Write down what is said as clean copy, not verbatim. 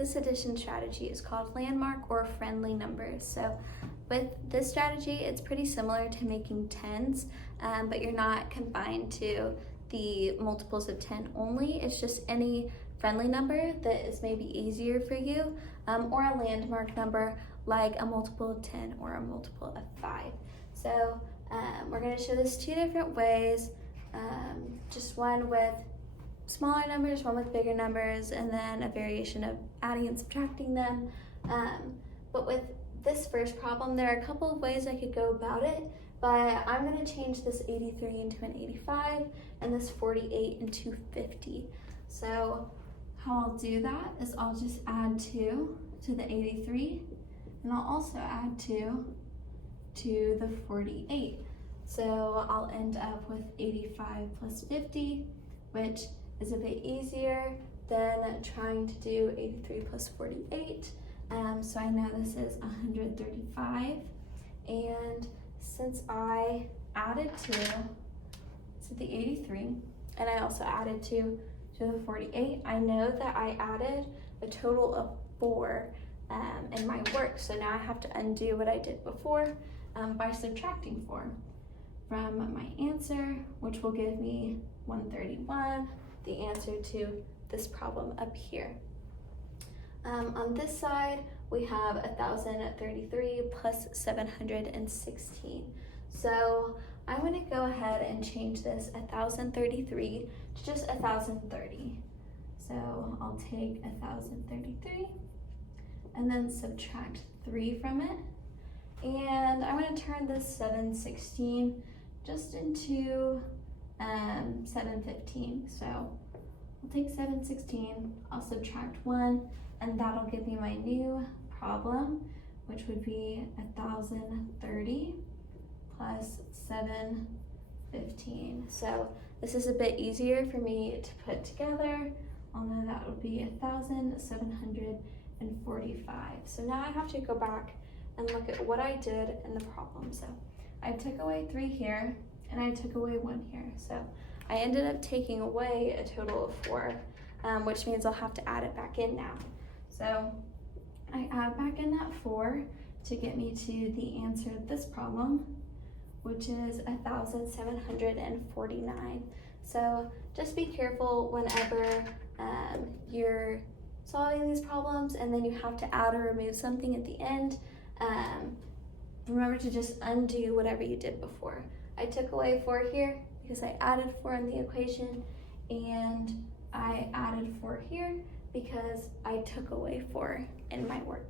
this addition strategy is called landmark or friendly numbers. So with this strategy, it's pretty similar to making tens, but you're not confined to the multiples of 10 only. It's just any friendly number that is maybe easier for you, or a landmark number like a multiple of 10 or a multiple of 5. So we're going to show this two different ways, just one with smaller numbers, one with bigger numbers, and then a variation of adding and subtracting them. But with this first problem, there are a couple of ways I could go about it, but I'm going to change this 83 into an 85 and this 48 into 50. So how I'll do that is I'll just add 2 to the 83, and I'll also add 2 to the 48. So I'll end up with 85 plus 50, which is a bit easier than trying to do 83 plus 48. So I know this is 135, and since I added 2 to the 83, and I also added 2 to the 48, I know that I added a total of 4 in my work. So now I have to undo what I did before by subtracting 4 from my answer, which will give me 131, the answer to this problem up here. On this side, we have 1,033 plus 716. So I'm going to go ahead and change this 1,033 to just 1,030. So I'll take 1,033 and then subtract 3 from it. And I'm going to turn this 716 just into 715. So I'll take 716, I'll subtract 1, and that'll give me my new problem, which would be 1,030 plus 715. So this is a bit easier for me to put together. I'll know that would be 1,745. So now I have to go back and look at what I did in the problem. So I took away 3 here, and I took away 1 here. So I ended up taking away a total of 4, which means I'll have to add it back in now. So I add back in that 4 to get me to the answer of this problem, which is 1,749. So just be careful whenever you're solving these problems and then you have to add or remove something at the end. Remember to just undo whatever you did before. I took away 4 here because I added 4 in the equation, and I added 4 here because I took away 4 in my work.